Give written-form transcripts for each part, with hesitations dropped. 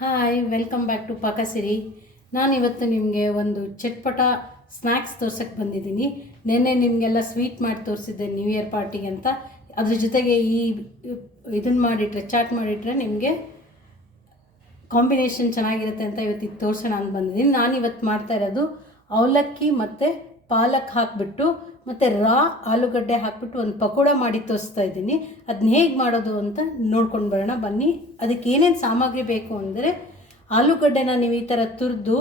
Hi, welcome back to Pakasiri. ನಾನಿವತ್ತು ನಿಮಗೆ ಒಂದು ಚಟ್ಪಟ ಸ್ನ್ಯಾಕ್ಸ್ ತೋರ್ಸಕ್ಕೆ ಬಂದಿದ್ದೀನಿ. ನೆನ್ನೆ ನಿಮಗೆಲ್ಲ ಸ್ವೀಟ್ ಮಾಡಿ ತೋರಿಸಿದ್ದೆ ನ್ಯೂ ಇಯರ್ ಪಾರ್ಟಿಗೆ ಅಂತ. ಅದ್ರ ಜೊತೆಗೆ ಇದನ್ನು ಮಾಡಿಟ್ರೆ, ಚಾಟ್ ಮಾಡಿಟ್ರೆ ನಿಮಗೆ ಕಾಂಬಿನೇಷನ್ ಚೆನ್ನಾಗಿರುತ್ತೆ ಅಂತ ಇವತ್ತಿಗೆ ತೋರಿಸೋಣ ಅಂತ ಬಂದಿದ್ದೀನಿ. ನಾನಿವತ್ತು ಮಾಡ್ತಾ ಇರೋದು ಅವಲಕ್ಕಿ ಮತ್ತು ಪಾಲಕ್ ಹಾಕಿಬಿಟ್ಟು ಮತ್ತು ಆಲೂಗಡ್ಡೆ ಹಾಕಿಬಿಟ್ಟು ಒಂದು ಪಕೋಡ ಮಾಡಿ ತೋರಿಸ್ತಾ ಇದ್ದೀನಿ. ಅದನ್ನ ಹೇಗೆ ಮಾಡೋದು ಅಂತ ನೋಡ್ಕೊಂಡು ಬರೋಣ ಬನ್ನಿ. ಅದಕ್ಕೆ ಏನೇನು ಸಾಮಗ್ರಿ ಬೇಕು ಅಂದರೆ, ಆಲೂಗಡ್ಡೆನ ನೀವು ಈ ಥರ ತುರಿದು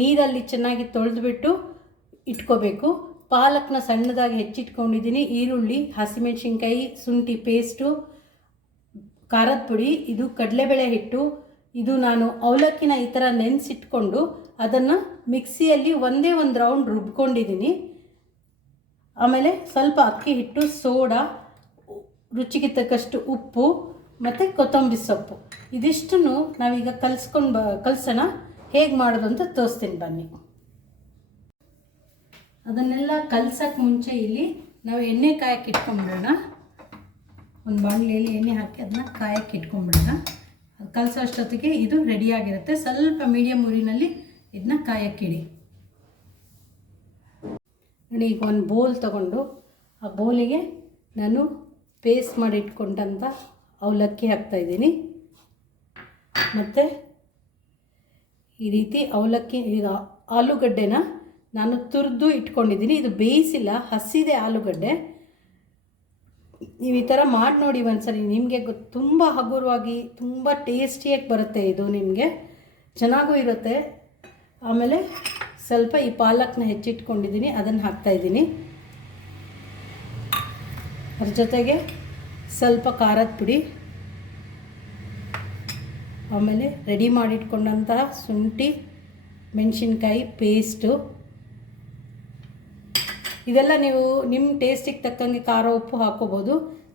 ನೀರಲ್ಲಿ ಚೆನ್ನಾಗಿ ತೊಳೆದ್ಬಿಟ್ಟು ಇಟ್ಕೋಬೇಕು. ಪಾಲಕ್ನ ಸಣ್ಣದಾಗಿ ಹೆಚ್ಚಿಟ್ಕೊಂಡಿದ್ದೀನಿ. ಈರುಳ್ಳಿ, ಹಸಿಮೆಣಸಿನ್ಕಾಯಿ, ಶುಂಠಿ ಪೇಸ್ಟು, ಖಾರದ ಪುಡಿ, ಇದು ಕಡಲೆಬೇಳೆ ಹಿಟ್ಟು, ಇದು ನಾನು ಅವಲಕ್ಕಿನ ಈ ಥರ ನೆನೆಸಿಟ್ಕೊಂಡು ಅದನ್ನು ಮಿಕ್ಸಿಯಲ್ಲಿ ಒಂದೇ ಒಂದು ರೌಂಡ್ ರುಬ್ಕೊಂಡಿದ್ದೀನಿ. ಆಮೇಲೆ ಸ್ವಲ್ಪ ಅಕ್ಕಿ ಹಿಟ್ಟು, ಸೋಡಾ, ರುಚಿಗೆ ತಕ್ಕಷ್ಟು ಉಪ್ಪು ಮತ್ತು ಕೊತ್ತಂಬರಿ ಸೊಪ್ಪು, ಇದಿಷ್ಟನ್ನು ನಾವೀಗ ಕಲಸೋಣ. ಹೇಗೆ ಮಾಡೋದು ಅಂತ ತೋರಿಸ್ತೀನಿ ಬನ್ನಿ. ಅದನ್ನೆಲ್ಲ ಕಲ್ಸೋಕ್ಕೆ ಮುಂಚೆ ಇಲ್ಲಿ ನಾವು ಎಣ್ಣೆ ಕಾಯಕ್ಕೆ ಇಟ್ಕೊಂಡ್ಬಿಡೋಣ. ಒಂದು ಬಾಣಲೆಯಲ್ಲಿ ಎಣ್ಣೆ ಹಾಕಿ ಅದನ್ನ ಕಾಯಕ್ಕೆ ಇಟ್ಕೊಂಡ್ಬಿಡೋಣ. ಅದು ಕಲಸೋ ಅಷ್ಟೊತ್ತಿಗೆ ಇದು ರೆಡಿಯಾಗಿರುತ್ತೆ. ಸ್ವಲ್ಪ ಮೀಡಿಯಮ್ ಉರಿನಲ್ಲಿ ಇದನ್ನ ಕಾಯಕ್ಕಿಡಿ. ನಾನು ಈಗ ಒಂದು ಬೋಲ್ ತೊಗೊಂಡು ಆ ಬೋಲಿಗೆ ನಾನು ಪೇಸ್ಟ್ ಮಾಡಿ ಇಟ್ಕೊಂಡಂಥ ಅವಲಕ್ಕಿ ಹಾಕ್ತಾಯಿದ್ದೀನಿ. ಮತ್ತು ಈ ರೀತಿ ಅವಲಕ್ಕಿ, ಈಗ ಆಲೂಗಡ್ಡೆನ ನಾನು ತುರಿದು ಇಟ್ಕೊಂಡಿದ್ದೀನಿ. ಇದು ಬೇಯಿಸಿಲ್ಲ, ಹಸಿದೆ ಆಲೂಗಡ್ಡೆ. ನೀವು ಈ ಥರ ಮಾಡಿ ನೋಡಿ ಒಂದ್ಸರಿ, ನಿಮಗೆ ತುಂಬ ಹಗುರವಾಗಿ ತುಂಬ ಟೇಸ್ಟಿಯಾಗಿ ಬರುತ್ತೆ. ಇದು ನಿಮಗೆ ಚೆನ್ನಾಗೂ ಇರುತ್ತೆ. ಆಮೇಲೆ ಸ್ವಲ್ಪ ಈ ಪಾಲಕ್ನ ಹೆಚ್ಚಿಟ್ಕೊಂಡಿದ್ದೀನಿ, ಅದನ್ನು ಹಾಕ್ತಾಯಿದ್ದೀನಿ. ಅದ್ರ ಜೊತೆಗೆ ಸ್ವಲ್ಪ ಖಾರದ ಪುಡಿ, ಆಮೇಲೆ ರೆಡಿ ಮಾಡಿಟ್ಕೊಂಡಂತಹ ಶುಂಠಿ ಮೆಣಸಿನ್ಕಾಯಿ ಪೇಸ್ಟು. ಇದೆಲ್ಲ ನೀವು ನಿಮ್ಮ ಟೇಸ್ಟಿಗೆ ತಕ್ಕಂಗೆ ಖಾರ ಉಪ್ಪು ಹಾಕ್ಕೋಬೋದು.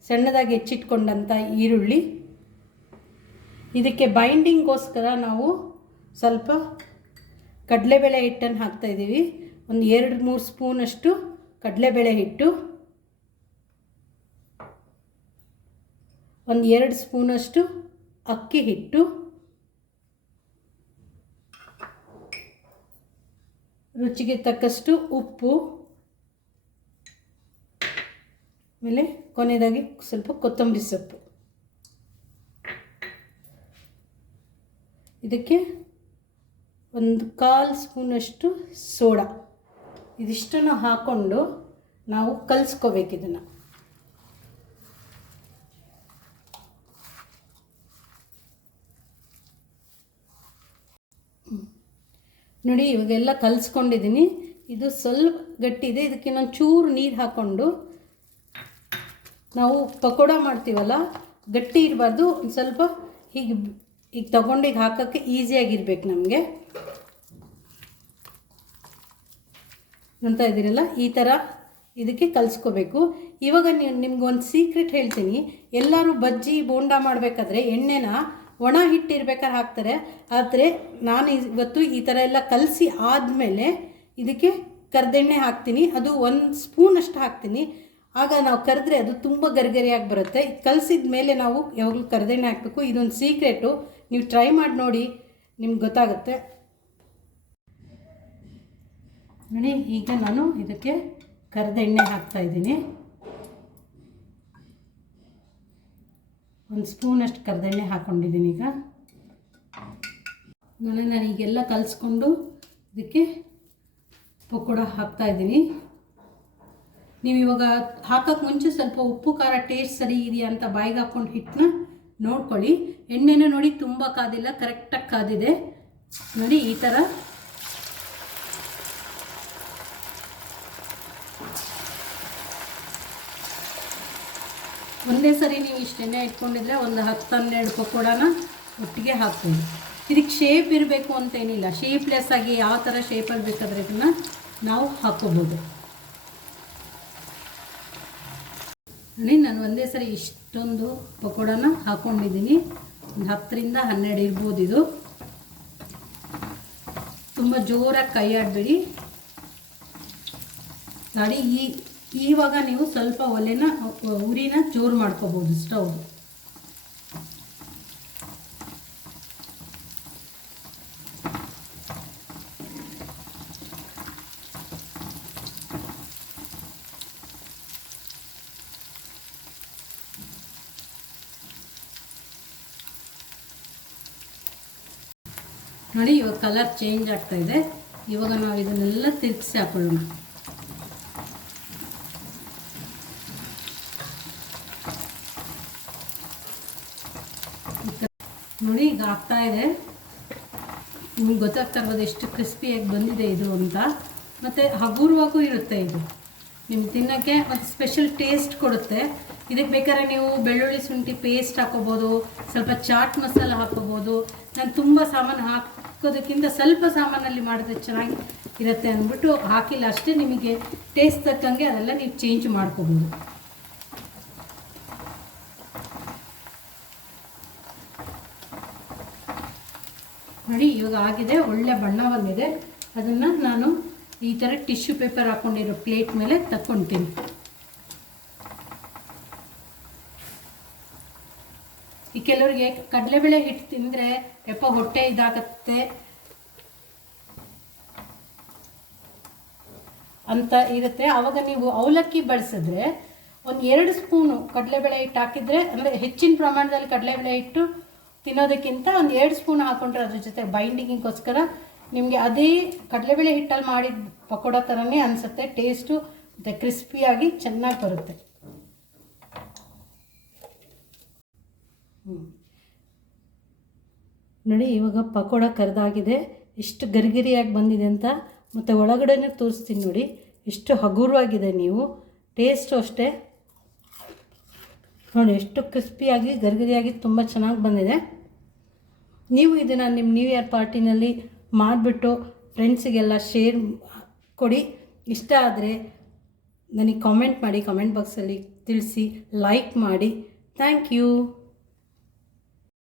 ಸಣ್ಣದಾಗಿ ಹೆಚ್ಚಿಟ್ಕೊಂಡಂಥ ಈರುಳ್ಳಿ. ಇದಕ್ಕೆ ಬೈಂಡಿಂಗ್ಗೋಸ್ಕರ ನಾವು ಸ್ವಲ್ಪ ಕಡಲೆಬೇಳೆ ಹಿಟ್ಟನ್ನು ಹಾಕ್ತಾಯಿದ್ದೀವಿ. ಒಂದು 2-3 ಸ್ಪೂನಷ್ಟು ಕಡಲೆಬೇಳೆ ಹಿಟ್ಟು, ಒಂದು 2 ಸ್ಪೂನಷ್ಟು ಅಕ್ಕಿ ಹಿಟ್ಟು, ರುಚಿಗೆ ತಕ್ಕಷ್ಟು ಉಪ್ಪು, ಆಮೇಲೆ ಕೊನೆಯದಾಗಿ ಸ್ವಲ್ಪ ಕೊತ್ತಂಬರಿ ಸೊಪ್ಪು. ಇದಕ್ಕೆ ಒಂದು 1/4 ಸ್ಪೂನಷ್ಟು ಸೋಡಾ. ಇದಿಷ್ಟನ್ನು ಹಾಕ್ಕೊಂಡು ನಾವು ಕಲಿಸ್ಕೋಬೇಕು ಇದನ್ನು. ನೋಡಿ, ಇವಾಗೆಲ್ಲ ಕಲಿಸ್ಕೊಂಡಿದ್ದೀನಿ. ಇದು ಸ್ವಲ್ಪ ಗಟ್ಟಿ ಇದೆ. ಇದಕ್ಕೆ ನಾನು ಚೂರು ನೀರು ಹಾಕ್ಕೊಂಡು, ನಾವು ಪಕೋಡ ಮಾಡ್ತೀವಲ್ಲ, ಗಟ್ಟಿ ಇರಬಾರ್ದು. ಒಂದು ಸ್ವಲ್ಪ ಈಗ ತಗೊಂಡಿಗೆ ಹಾಕೋಕ್ಕೆ ಈಸಿಯಾಗಿರ್ಬೇಕು ನಮಗೆ. ನೋಡ್ತಾ ಇದ್ದೀರಲ್ಲ, ಈ ಥರ ಇದಕ್ಕೆ ಕಲಿಸ್ಕೋಬೇಕು. ಇವಾಗ ನಿಮ್ಗೊಂದು ಸೀಕ್ರೆಟ್ ಹೇಳ್ತೀನಿ. ಎಲ್ಲರೂ ಬಜ್ಜಿ ಬೋಂಡ ಮಾಡಬೇಕಾದ್ರೆ ಎಣ್ಣೆನ ಒಣ ಹಿಟ್ಟಿರ್ಬೇಕಾದ್ರೆ ಹಾಕ್ತಾರೆ. ಆದರೆ ನಾನು ಇವತ್ತು ಈ ಥರ ಎಲ್ಲ ಕಲಸಿ ಆದಮೇಲೆ ಇದಕ್ಕೆ ಕರ್ದೆಣ್ಣೆ ಹಾಕ್ತೀನಿ. ಅದು 1 ಸ್ಪೂನಷ್ಟು ಹಾಕ್ತೀನಿ. ಆಗ ನಾವು ಕರೆದ್ರೆ ಅದು ತುಂಬ ಗರಿಗರಿಯಾಗಿ ಬರುತ್ತೆ. ಕಲಸಿದ ಮೇಲೆ ನಾವು ಯಾವಾಗಲೂ ಕರ್ದೆಣ್ಣೆ ಹಾಕಬೇಕು. ಇದೊಂದು ಸೀಕ್ರೆಟು, ನೀವು ಟ್ರೈ ಮಾಡಿ ನೋಡಿ, ನಿಮ್ಗೆ ಗೊತ್ತಾಗುತ್ತೆ. ನೋಡಿ, ಈಗ ನಾನು ಇದಕ್ಕೆ ಕರ್ದೆಣ್ಣೆ ಹಾಕ್ತಾಯಿದ್ದೀನಿ. 1 ಸ್ಪೂನಷ್ಟು ಕರ್ದೆಣ್ಣೆ ಹಾಕ್ಕೊಂಡಿದ್ದೀನಿ. ಈಗ ನಾನು ಈಗೆಲ್ಲ ಕಲಿಸ್ಕೊಂಡು ಇದಕ್ಕೆ ಪಕೋಡ ಹಾಕ್ತಾಯಿದ್ದೀನಿ. ನೀವು ಇವಾಗ ಹಾಕೋಕ್ಕೆ ಮುಂಚೆ ಸ್ವಲ್ಪ ಉಪ್ಪು ಖಾರ ಟೇಸ್ಟ್ ಸರಿ ಇದೆಯಾ ಅಂತ ಬಾಯಿಗೆ ಹಾಕ್ಕೊಂಡು ಹಿಟ್ಟನ್ನ ನೋಡ್ಕೊಳ್ಳಿ. ಎಣ್ಣೆನ ನೋಡಿ ತುಂಬ ಕಾದಿಲ್ಲ, ಕರೆಕ್ಟಾಗಿ ಕಾದಿದೆ. ನೋಡಿ, ಈ ಥರ ಒಂದೇ ಸರಿ ನೀವು ಇಷ್ಟು ಎಣ್ಣೆ ಇಟ್ಕೊಂಡಿದ್ರೆ ಒಂದು 10-12 ಪಕೋಡನ ಒಟ್ಟಿಗೆ ಹಾಕ್ತೀವಿ. ಇದಕ್ಕೆ ಶೇಪ್ ಇರಬೇಕು ಅಂತೇನಿಲ್ಲ. ಶೇಪ್ಲೆಸ್ ಆಗಿ ಯಾವ ಥರ ಶೇಪಲ್ಲಿ ಬೇಕಾದರೆ ಇದನ್ನು ನಾವು ಹಾಕ್ಕೋಬೋದು. ನೋಡಿ, ನಾನು ಒಂದೇ ಸರಿ ಇಷ್ಟೊಂದು ಪಕೋಡನ ಹಾಕ್ಕೊಂಡಿದ್ದೀನಿ. ಒಂದು 10-12 ಇರ್ಬೋದು. ಇದು ತುಂಬ ಜೋರಾಗಿ ಕೈ ಆಡಬೇಡಿ. ನೋಡಿ, ಇವಾಗ ನೀವು ಸ್ವಲ್ಪ ಉರಿನ ಜೋರು ಮಾಡ್ಕೋಬೋದು ಸ್ಟವ್. ನೋಡಿ ಇವಾಗ ಕಲರ್ ಚೇಂಜ್ ಆಗ್ತಾ ಇದೆ. ಇವಾಗ ನಾವು ಇದನ್ನೆಲ್ಲ ತಿರುಗಿಸಿ ಹಾಕೊಳ್ಳೋಣ. ನೋಡಿ ಈಗ ಆಗ್ತಾ ಇದೆ. ನಿಮ್ಗೆ ಗೊತ್ತಾಗ್ತಾ ಇರ್ಬೋದು ಎಷ್ಟು ಕ್ರಿಸ್ಪಿಯಾಗಿ ಬಂದಿದೆ ಇದು ಅಂತ. ಮತ್ತು ಹಗುರವಾಗೂ ಇರುತ್ತೆ ಇದು, ನಿಮ್ಗೆ ತಿನ್ನೋಕ್ಕೆ ಮತ್ತು ಸ್ಪೆಷಲ್ ಟೇಸ್ಟ್ ಕೊಡುತ್ತೆ. ಇದಕ್ಕೆ ಬೇಕಾದ್ರೆ ನೀವು ಬೆಳ್ಳುಳ್ಳಿ ಶುಂಠಿ ಪೇಸ್ಟ್ ಹಾಕೋಬೋದು, ಸ್ವಲ್ಪ ಚಾಟ್ ಮಸಾಲ ಹಾಕೋಬೋದು. ನಾನು ತುಂಬ ಸಾಮಾನು ಹಾಕೋದಕ್ಕಿಂತ ಸ್ವಲ್ಪ ಸಾಮಾನಲ್ಲಿ ಮಾಡಿದ್ರೆ ಚೆನ್ನಾಗಿ ಇರುತ್ತೆ ಅಂದ್ಬಿಟ್ಟು ಹಾಕಿಲ್ಲ ಅಷ್ಟೇ. ನಿಮಗೆ ಟೇಸ್ಟ್ ತಕ್ಕಂಗೆ ಅದೆಲ್ಲ ನೀವು ಚೇಂಜ್ ಮಾಡ್ಕೋಬೋದು. ನೋಡಿ ಇವಾಗ ಆಗಿದೆ, ಒಳ್ಳೆ ಬಣ್ಣ ಬಂದಿದೆ. ಅದನ್ನು ನಾನು ಈ ಥರ ಟಿಶ್ಯೂ ಪೇಪರ್ ಹಾಕ್ಕೊಂಡಿರೋ ಪ್ಲೇಟ್ ಮೇಲೆ ತಕ್ಕೊಳ್ತೀನಿ. ಈ ಕೆಲವರಿಗೆ ಕಡಲೆಬೇಳೆ ಹಿಟ್ಟು ತಿಂದರೆ ಹೊಟ್ಟೆ ಇದಾಗತ್ತೆ ಅಂತ ಇರುತ್ತೆ. ಆವಾಗ ನೀವು ಅವಲಕ್ಕಿ ಬಳಸಿದ್ರೆ 1-2 ಸ್ಪೂನು ಕಡಲೆಬೇಳೆ ಹಿಟ್ಟು ಹಾಕಿದರೆ, ಅಂದರೆ ಹೆಚ್ಚಿನ ಪ್ರಮಾಣದಲ್ಲಿ ಕಡಲೆಬೇಳೆ ಹಿಟ್ಟು ತಿನ್ನೋದಕ್ಕಿಂತ 1-2 ಸ್ಪೂನ್ ಹಾಕೊಂಡ್ರೆ ಅದ್ರ ಜೊತೆ ಬೈಂಡಿಂಗಿಗೋಸ್ಕರ ನಿಮಗೆ ಅದೇ ಕಡಲೆಬೇಳೆ ಹಿಟ್ಟಲ್ಲಿ ಮಾಡಿದ ಪಕೋಡ ಥರನೇ ಅನಿಸುತ್ತೆ. ಟೇಸ್ಟು ಮತ್ತು ಕ್ರಿಸ್ಪಿಯಾಗಿ ಚೆನ್ನಾಗಿ ಬರುತ್ತೆ. ನೋಡಿ ಇವಾಗ ಪಕೋಡ ಕರೆದಾಗಿದೆ, ಎಷ್ಟು ಗರಿಗರಿಯಾಗಿ ಬಂದಿದೆ ಅಂತ. ಮತ್ತು ಒಳಗಡೆನೂ ತೋರಿಸ್ತೀನಿ ನೋಡಿ ಎಷ್ಟು ಹಗುರವಾಗಿದೆ. ನೀವು ಟೇಸ್ಟು ಅಷ್ಟೇ ನೋಡಿ ಎಷ್ಟು ಕ್ರಿಸ್ಪಿಯಾಗಿ ಗರಿಗರಿಯಾಗಿ ತುಂಬ ಚೆನ್ನಾಗಿ ಬಂದಿದೆ. ನೀವು ಇದನ್ನು ನಿಮ್ಮ ನ್ಯೂ ಇಯರ್ ಪಾರ್ಟಿನಲ್ಲಿ ಮಾಡಿಬಿಟ್ಟು ಫ್ರೆಂಡ್ಸಿಗೆಲ್ಲ ಶೇರ್ ಕೊಡಿ. ಇಷ್ಟ ಆದರೆ ನನಗೆ ಕಾಮೆಂಟ್ ಮಾಡಿ, ಕಾಮೆಂಟ್ ಬಾಕ್ಸಲ್ಲಿ ತಿಳಿಸಿ, ಲೈಕ್ ಮಾಡಿ. Thank you.